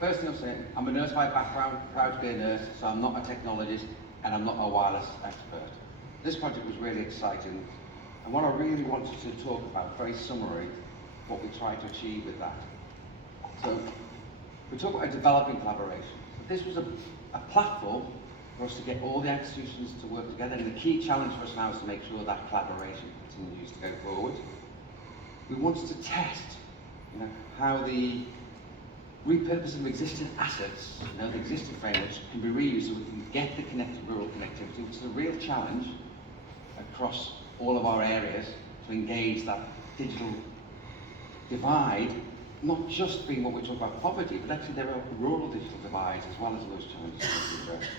First thing I'll say, I'm a nurse by background, proud to be a nurse, so I'm not a technologist and I'm not a wireless expert. This project was really exciting, and what I really wanted to talk about, very summary, what we tried to achieve with that. So, we talk about developing collaboration. So this was a platform for us to get all the institutions to work together, and the key challenge for us now is to make sure that collaboration continues to go forward. We wanted to test, how the repurposing of existing assets, the existing frameworks, can be reused so we can get the connected rural connectivity, which is a real challenge across all of our areas to engage that digital divide, not just being what we talk about poverty, but actually there are rural digital divides as well as those challenges to be addressed.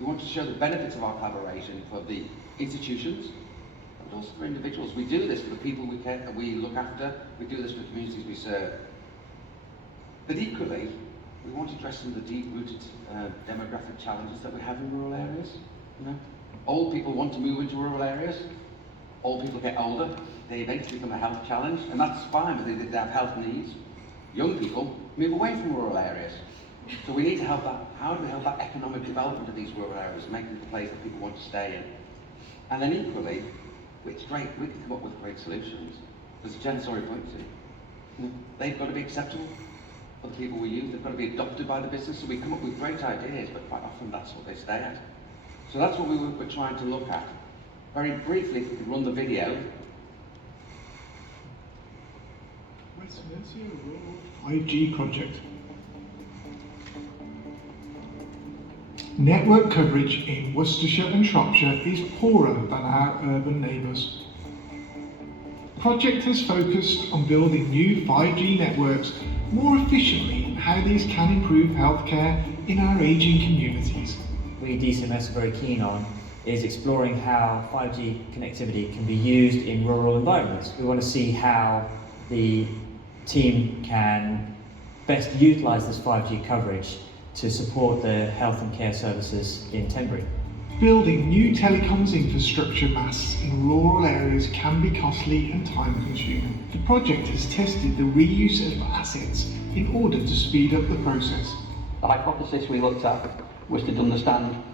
We want to show the benefits of our collaboration for the institutions, but also for individuals. We do this for the people we care, that we look after, we do this for the communities we serve. But equally, we want to address some of the deep-rooted demographic challenges that we have in rural areas. Old people want to move into rural areas. Old people get older, they eventually become a health challenge, and that's fine, but they have health needs. Young people move away from rural areas. So we need to help that. How do we help that economic development of these rural areas, make them a place that people want to stay in? And then equally, it's great, we can come up with great solutions. As Jen's already pointed to, they've got to be acceptable for the people we use, they've got to be adopted by the business, so we come up with great ideas, but quite often that's what they stay at. So that's what we're trying to look at. Very briefly, if we could run the video. West Mercia Rural 5G project. Network coverage in Worcestershire and Shropshire is poorer than our urban neighbours. The project has focused on building new 5G networks more efficiently and how these can improve healthcare in our ageing communities. We DCMS are very keen on is exploring how 5G connectivity can be used in rural environments. We want to see how the team can best utilise this 5G coverage to support the health and care services in Tenbury. Building new telecoms infrastructure masts in rural areas can be costly and time-consuming. The project has tested the reuse of assets in order to speed up the process. The hypothesis we looked at was to understand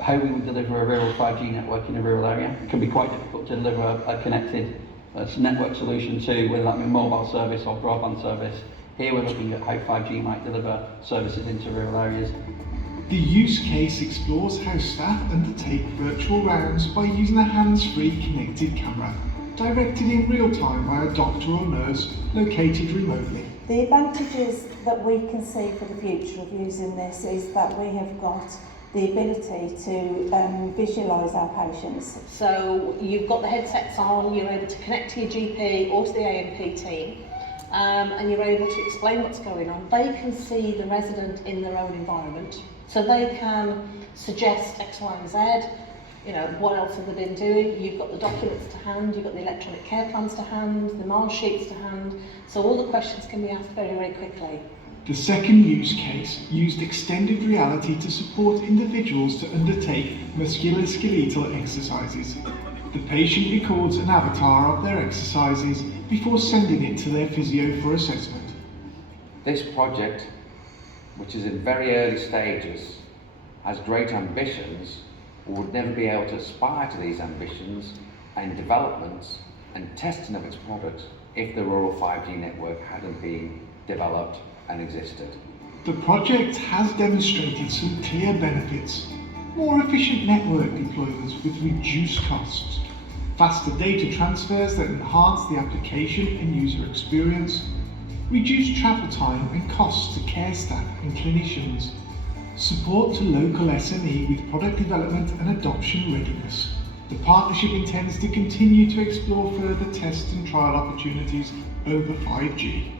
how we would deliver a rural 5G network in a rural area. It can be quite difficult to deliver a connected network solution to, whether that be mobile service or broadband service. Here we're looking at how 5G might deliver services into rural areas. The use case explores how staff undertake virtual rounds by using a hands-free connected camera, directed in real time by a doctor or nurse located remotely. The advantages that we can see for the future of using this is that we have got the ability to visualise our patients. So you've got the headsets on, you're able to connect to your GP or to the AMP team, and you're able to explain what's going on. They can see the resident in their own environment, so they can suggest X, Y and Z, what else have they been doing. You've got the documents to hand, you've got the electronic care plans to hand, the mark sheets to hand, so all the questions can be asked very, very quickly. The second use case used extended reality to support individuals to undertake musculoskeletal exercises. The patient records an avatar of their exercises before sending it to their physio for assessment. This project, which is in very early stages, has great ambitions, would never be able to aspire to these ambitions and developments and testing of its products if the rural 5G network hadn't been developed and existed. The project has demonstrated some clear benefits: more efficient network deployments with reduced costs, faster data transfers that enhance the application and user experience, reduced travel time and costs to care staff and clinicians, support to local SME with product development and adoption readiness. The partnership intends to continue to explore further test and trial opportunities over 5G.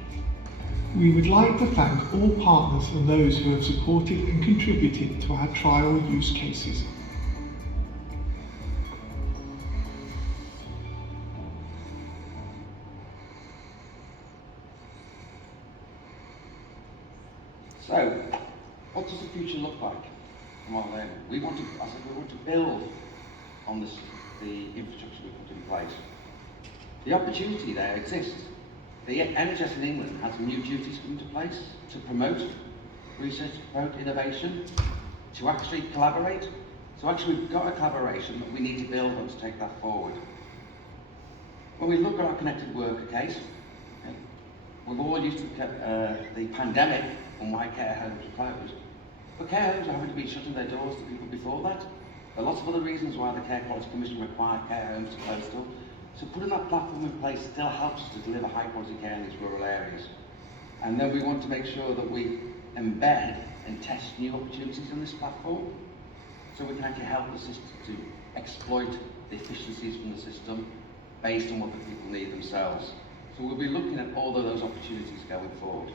We would like to thank all partners and those who have supported and contributed to our trial use cases. So, what does the future look like from our learning? We want to build on the infrastructure we put in place. The opportunity there exists. The NHS in England has new duties come into place to promote research, promote innovation, to actually collaborate. So actually we've got a collaboration that we need to build on to take that forward. When we look at our connected worker case, okay, we've all used the pandemic and why care homes were closed. But care homes are having to be shutting their doors to people before that. There are lots of other reasons why the Care Quality Commission required care homes to close still. So putting that platform in place still helps us to deliver high quality care in these rural areas. And then we want to make sure that we embed and test new opportunities in this platform so we can actually help the system to exploit the efficiencies from the system based on what the people need themselves. So we'll be looking at all of those opportunities going forward.